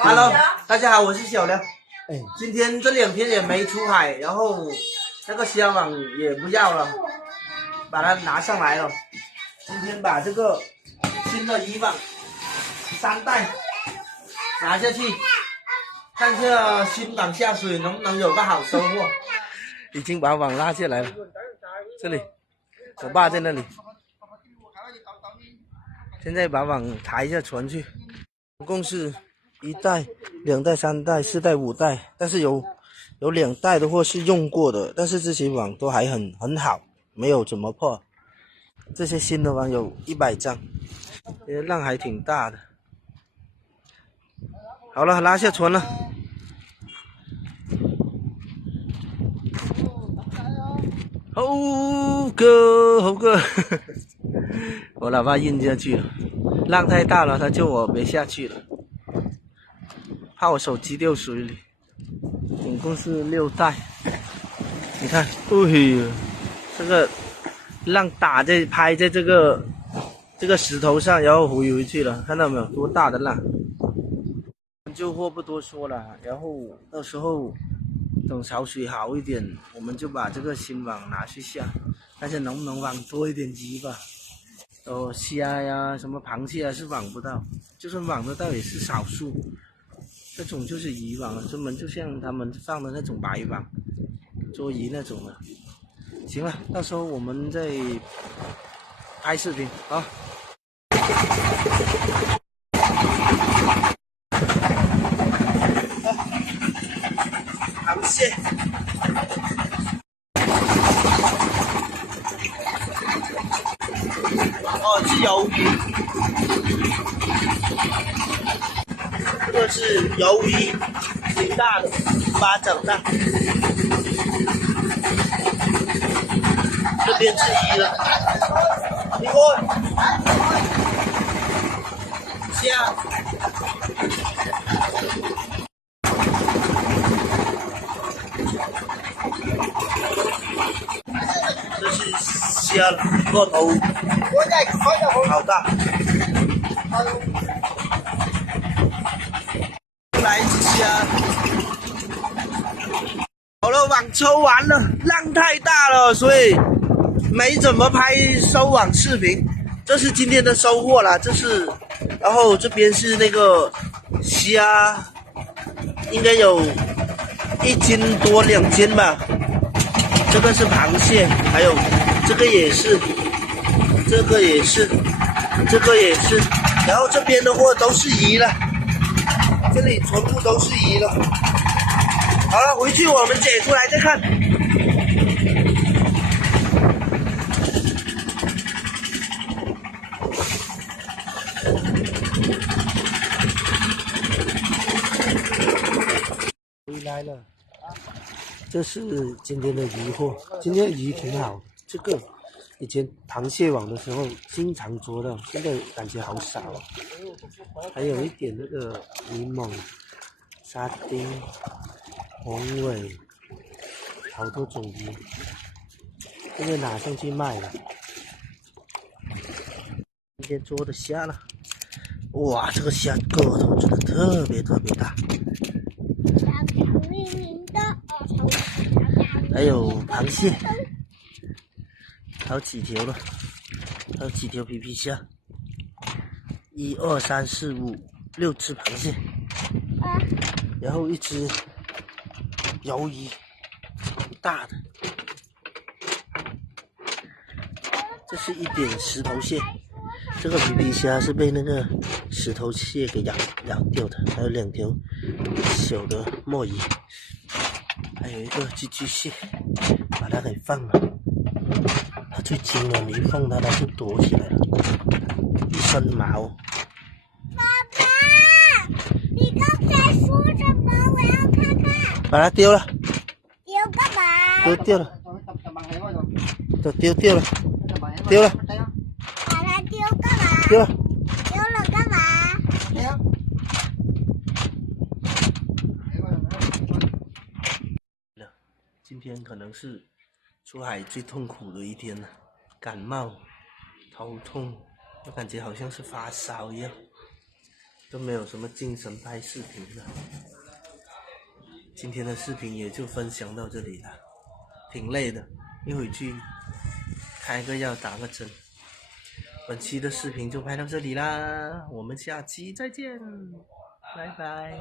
Hello，大家好，我是小梁。今天这2天也没出海，然后那个虾网也不要了，把它拿上来了。今天把这个新的渔网3袋拿下去，看这新网下水能不能有个好收获。已经把网拉下来了，这里我爸在那里。现在把网抬一下船去，总共是1袋、2袋、3袋、4袋、5袋，但是有2袋的货是用过的，但是这些网都还很好，没有怎么破。这些新的网有100张，浪还挺大的。好了，拉下船了。猴哥，我老爸晕下去了，浪太大了，他叫我别下去了，怕我手机掉水里。总共是6袋，你看，这个浪打在拍在这个石头上，然后回去了，看到没有？多大的浪！旧货不多说了，然后到时候等潮水好一点，我们就把这个新网拿去下，看下能不能网多一点鱼吧。虾呀，什么螃蟹啊是网不到，就算网得到也是少数。这种就是渔网，专门就像他们放的那种白网，捉鱼那种的。行了，到时候我们再拍视频啊。螃蟹，是鱿鱼，这个是鱿鱼，挺大的，巴掌大。这边是鱼了，你看，虾。这是虾了，个头好大。来一只虾。好了，网抽完了，浪太大了，所以没怎么拍收网视频。这是今天的收获啦，然后这边是那个虾，应该有1斤多2斤吧。这个是螃蟹，还有这个也是，这个也是，这个也是，然后这边的货都是鱼了，这里全部都是鱼了。好了，回去我们解出来再看。回来了。这是今天的鱼货，今天的鱼挺好。这个以前螃蟹网的时候经常捉到，现在感觉好少。还有一点那个柠檬、沙丁、红尾，好多种鱼。现在拿上去卖了。今天捉的虾了，哇，这个虾个头真的特别大。还有螃蟹，还有几条了，还有几条皮皮虾，1、2、3、4、5、6只螃蟹，然后1只鱿鱼，好大的。这是一点石头蟹，这个皮皮虾是被那个石头蟹给咬掉的，还有2条小的墨鱼。还有一个寄居蟹，把它给放了。它最精了，你一放它，它就躲起来了，一身毛。爸爸，你刚才说什么？我要看看。把它丢了。丢干嘛？丢了。都丢了。丢了。把它丢干嘛？丢了。丢了干嘛？今天可能是出海最痛苦的一天了，感冒、头痛，我感觉好像是发烧一样。都没有什么精神拍视频了。今天的视频也就分享到这里了，挺累的，一会去开个药打个针。本期的视频就拍到这里啦，我们下期再见，拜拜。